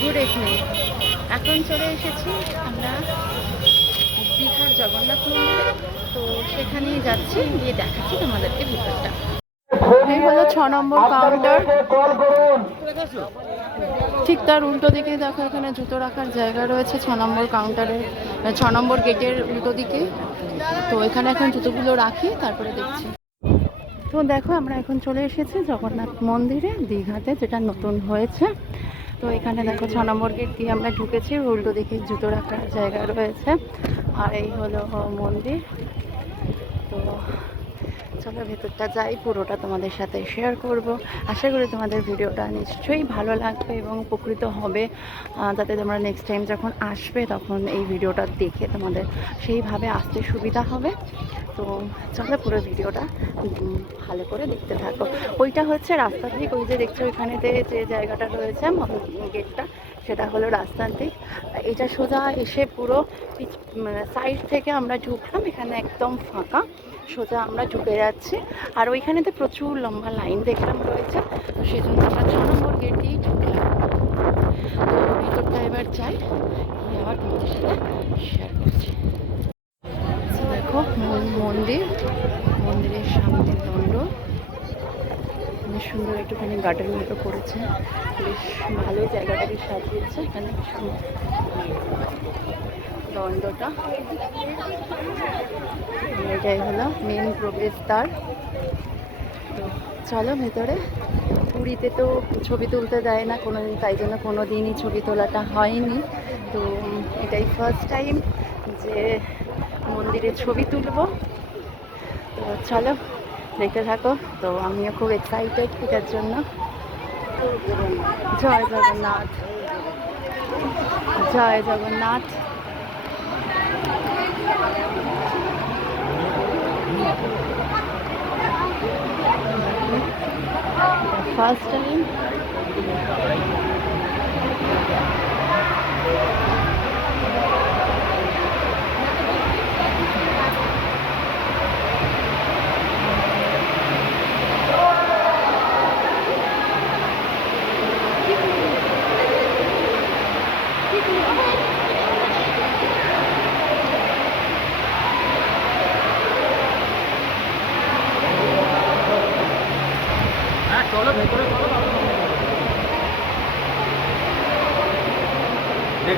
Good এখন চলে এসেছি আমরা দীঘার জগন্নাথ মন্দিরে। তো সেখানেই যাচ্ছি, গিয়ে দেখাচ্ছি তোমাদেরকে ভিতরটা। হলো ছ নম্বর কাউন্টার ঠিক তার উল্টো দিকে দেখো, এখানে জুতো রাখার জায়গা রয়েছে ছ নম্বর কাউন্টারের ছ নম্বর গেটের উল্টো দিকে। তো এখানে এখন জুতোগুলো রাখি, তারপরে দেখছি। তো দেখো, আমরা এখন চলে এসেছি জগন্নাথ মন্দিরে, দীঘাতে, যেটা নতুন হয়েছে। তো এখানে দেখো ছ নম্বর গেট দিয়ে আমরা ঢুকেছি, উল্টো দিকে জুতো রাখার জায়গা রয়েছে। আর এই হলো মন্দির। তো চলো ভেতরটা যাই, পুরোটা তোমাদের সাথে শেয়ার করব। আশা করি তোমাদের ভিডিওটা নিশ্চয়ই ভালো লাগবে এবং উপকৃত হবে। যাতে তোমরা নেক্সট টাইম যখন আসবে তখন এই ভিডিওটা দেখে তোমাদের সেইভাবে আসতে সুবিধা হবে। তো চলো পুরো ভিডিওটা। ভালো করে দেখতে থাকো। ওইটা হচ্ছে রাস্তার দিক, ওই যে দেখছ ওইখানেতে যে জায়গাটা রয়েছে গেটটা, সেটা হলো রাস্তার দিক। এটা সোজা এসে পুরো সাইড থেকে আমরা ঢুকলাম, এখানে একদম ফাঁকা। সোজা আমরা ঢুকে যাচ্ছি। আর ওইখানেতে প্রচুর লম্বা লাইন দেখলাম রয়েছে, তো সেই জন্য আমরা ছ নম্বর গেট দিয়েই ঢুকলাম। তো ভিতরটা এবার যাই আবার তোমাদের সাথে শেয়ার করছি। তো মন- মন্দির, মন্দিরের সামনে দণ্ড। বেশ সুন্দর একটুখানি গার্ডেন মতো করেছে। বেশ ভালো জায়গাটাকে সাজিয়েছে। এখানে দণ্ডটা। এটাই হলো মেন প্রবেশদ্বার। তো চলো ভেতরে। পুরীতে তো ছবি তুলতে দেয় না কোনো দিন, তাই জন্য কোনো দিনই ছবি তোলাটা হয়নি। তো এটাই ফার্স্ট টাইম যে মন্দিরে ছবি তুলবো। তো চলো, দেখতে থাকো। তো আমিও খুব এক্সাইটেড এটার জন্য। জয় জগন্নাথ। জয় জগন্নাথ। ফার্স্ট টাইম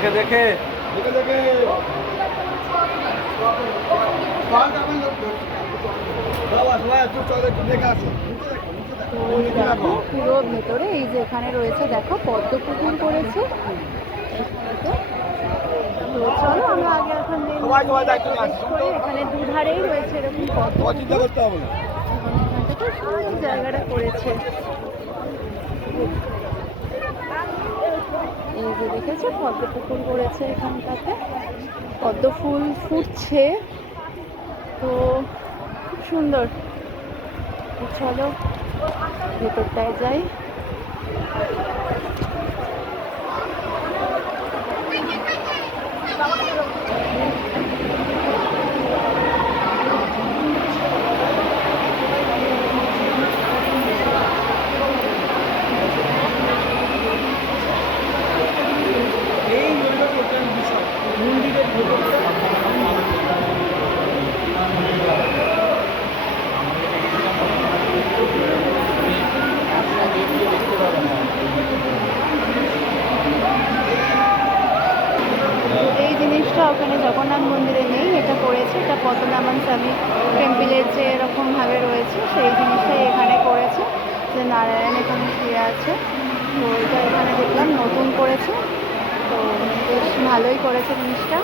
দেখে দেখে। পুরো ভেতরে এই যে এখানে রয়েছে দেখো পদ্ম পুকুর করেছে। চলো আমরা আগে এখন। এখানে দুধারেই রয়েছে এরকম পদ্ম জায়গাটা করেছে। এই যে দেখেছ, পদ্ম পুকুর করেছে এখানটাতে। পদ্ম ফুল ফুটছে। তো খুব সুন্দর। চলো, ভেতরটায় যাই। এই হলো টোটাল বিষয় মন্দিরের ভেতরটা এই ওখানে জগন্নাথ মন্দিরে নেই, এটা করেছে, এটা পদ্মনাভন স্বামী টেম্পলের যে এরকমভাবে রয়েছে, সেই জিনিসটাই এখানে করেছে, যে নারায়ণ এখানে শুয়ে আছে। তো এটা এখানে দেখলাম, নতুন করেছে। তো বেশ ভালোই করেছে জিনিসটা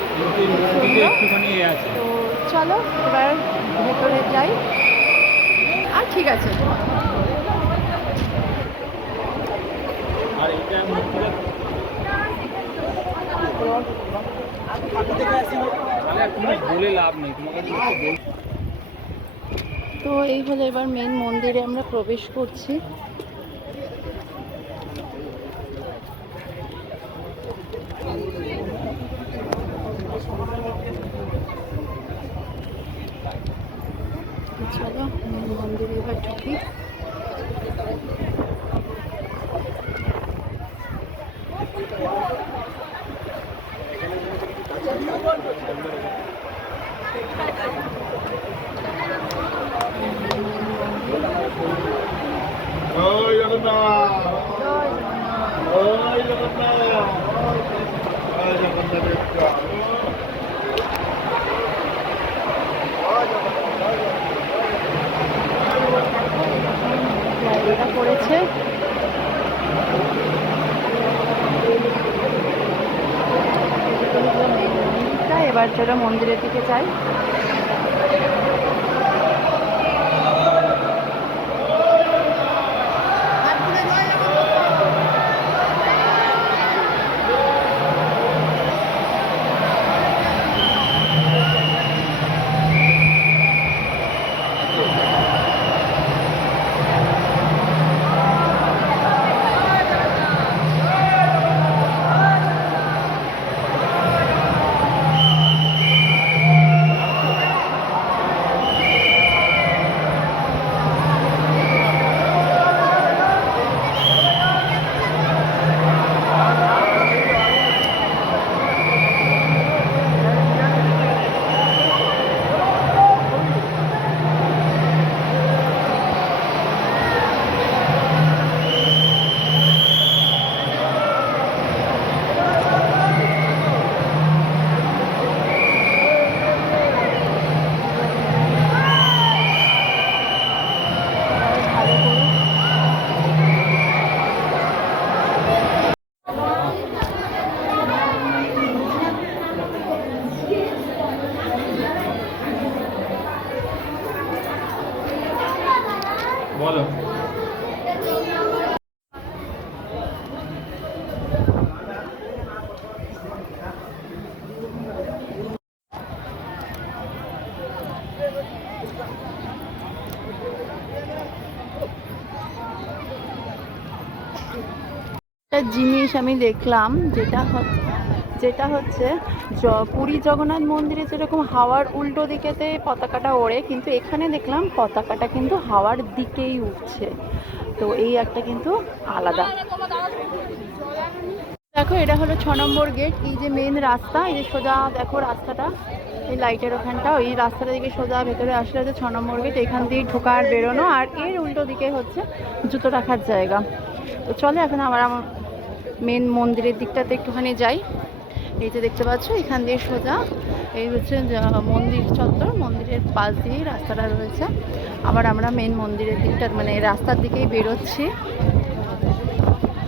তো চলো, এবার ভেতরে যাই। আর ঠিক আছে। আর এটা মন্দিরের তাহলে আর তুমি তো এই হলো এবার মেন মন্দিরে আমরা প্রবেশ করছি। চলো মেন মন্দিরে এবার ঢুকি। ওই জগন্নাথ ওই জগন্নাথ ওই জগন্নাথ জায়গাটা পড়েছে মন্দিরটা এবার চলো মন্দিরের দিকে যাই। বলো। একটা জিনিস আমি দেখলাম যেটা হচ্ছে যেটা হচ্ছে পুরী জগন্নাথ মন্দিরে যেরকম হাওয়ার উল্টো দিকেতে পতাকাটা ওড়ে, কিন্তু এখানে দেখলাম পতাকাটা কিন্তু হাওয়ার দিকেই উঠছে। তো এই একটা কিন্তু আলাদা। দেখো, এটা হলো ছ নম্বর গেট, এই যে মেন রাস্তা, এই যে সোজা দেখো রাস্তাটা, এই লাইটের ওখানটা, ওই রাস্তাটা দিকে সোজা ভেতরে আসলে হচ্ছে ছ নম্বর গেট, এখান দিয়ে ঢোকা আর বেরোনো, আর এর উল্টো দিকে হচ্ছে জুতো রাখার জায়গা। তো চলে এখন আবার আমার মেন মন্দিরের দিকটাতে একটুখানি যাই। এই যে দেখতে পাচ্ছ, এখান দিয়ে সোজা। এই হচ্ছে মন্দির চত্বর, মন্দিরের পাশ দিয়েই রাস্তাটা রয়েছে। আবার আমরা মেন মন্দিরের দিকটা মানে রাস্তার দিকেই বেরোচ্ছি।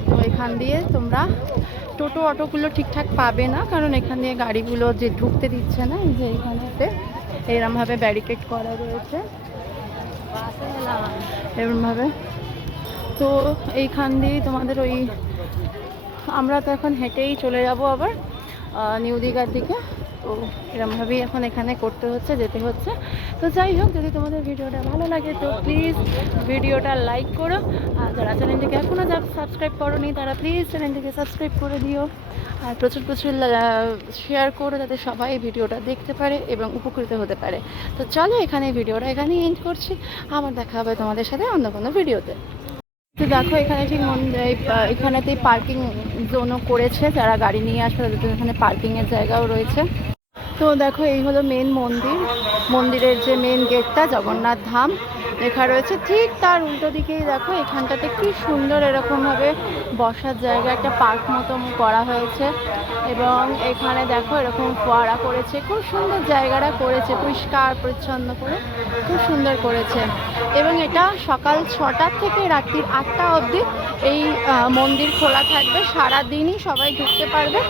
তো এখান দিয়ে তোমরা টোটো, অটোগুলো ঠিকঠাক পাবে না, কারণ এখান দিয়ে গাড়িগুলো যে ঢুকতে দিচ্ছে না, এই যে এখানেতে এরমভাবে ব্যারিকেড করা রয়েছে। এরমভাবে। তো এইখান দিয়ে তোমাদের ওই, আমরা তো এখন হেঁটেই চলে যাব আবার। নিউ দীঘার দিকে। তো এরমভাবেই এখন এখানে করতে হচ্ছে, যেতে হচ্ছে। তো যাই হোক, যদি তোমাদের ভিডিওটা ভালো লাগে, তো প্লিজ ভিডিওটা লাইক করো। আর যারা চ্যানেলটিকে এখনও যা সাবস্ক্রাইব করোনি, তারা প্লিজ চ্যানেলটিকে সাবস্ক্রাইব করে দিও। আর প্রচুর প্রচুর শেয়ার করো, যাতে সবাই ভিডিওটা দেখতে পারে এবং উপকৃত হতে পারে। তো চলো, এখানে ভিডিওটা এখানেই এন্ড করছি। আবার দেখা হবে তোমাদের সাথে অন্য কোনো ভিডিওতে। তো দেখো, এখানে ঠিক এখানেতেই পার্কিং জোনও করেছে। যারা গাড়ি নিয়ে আসবে তাদের এখানে পার্কিংয়ের জায়গাও রয়েছে। তো দেখো, এই হলো মেন মন্দির। মন্দিরের যে মেন গেটটা জগন্নাথ ধাম, লেখা রয়েছে। ঠিক তার উল্টো দিকেই দেখো, এখানটাতে কি সুন্দর এরকমভাবে বসার জায়গা, একটা পার্ক মতো করা হয়েছে। এবং এখানে দেখো, এরকম ফোয়ারা করেছে, খুব সুন্দর জায়গাটা করেছে, পরিষ্কার, পরিচ্ছন্ন করে, খুব সুন্দর করেছে। এবং এটা সকাল ছটার থেকে রাত্রির আটটা অবধি এই মন্দির খোলা থাকবে। সারা দিনই সবাই ঢুকতে পারবে।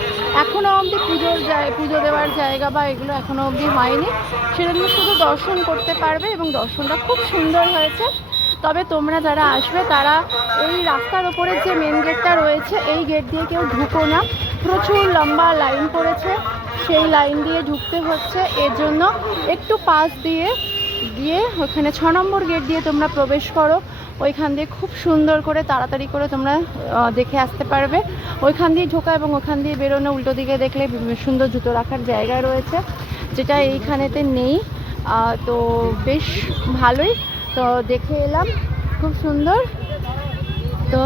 এখনও অবধি পুজোর জায়, পুজো দেওয়ার জায়গা বা এগুলো এখনও অবধি হয়নি। সেজন্য শুধু দর্শন করতে পারবে এবং দর্শনটা খুব সুন্দর হয়েছে। তবে তোমরা যারা আসবে, তারা এই রাস্তার ওপরে যে মেন গেটটা রয়েছে, এই গেট দিয়ে কেউ ঢুকো না। প্রচুর লম্বা লাইন পড়েছে। সেই লাইন দিয়ে ঢুকতে হচ্ছে। এর জন্য একটু পাশ দিয়ে গিয়ে ওখানে ছ নম্বর গেট দিয়ে তোমরা প্রবেশ করো। ওইখান দিয়ে খুব সুন্দর করে তাড়াতাড়ি করে তোমরা দেখে আসতে পারবে। ওইখান দিয়ে ঢোকা এবং ওখান দিয়ে বেরোনো উল্টো দিকে দেখলে সুন্দর জুতো রাখার জায়গা রয়েছে, যেটা এইখানেতে নেই। তো বেশ ভালোই। তো দেখে এলাম, খুব সুন্দর। তো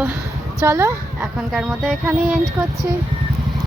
চলো, এখনকার মতো এখানেই এন্ড করছি।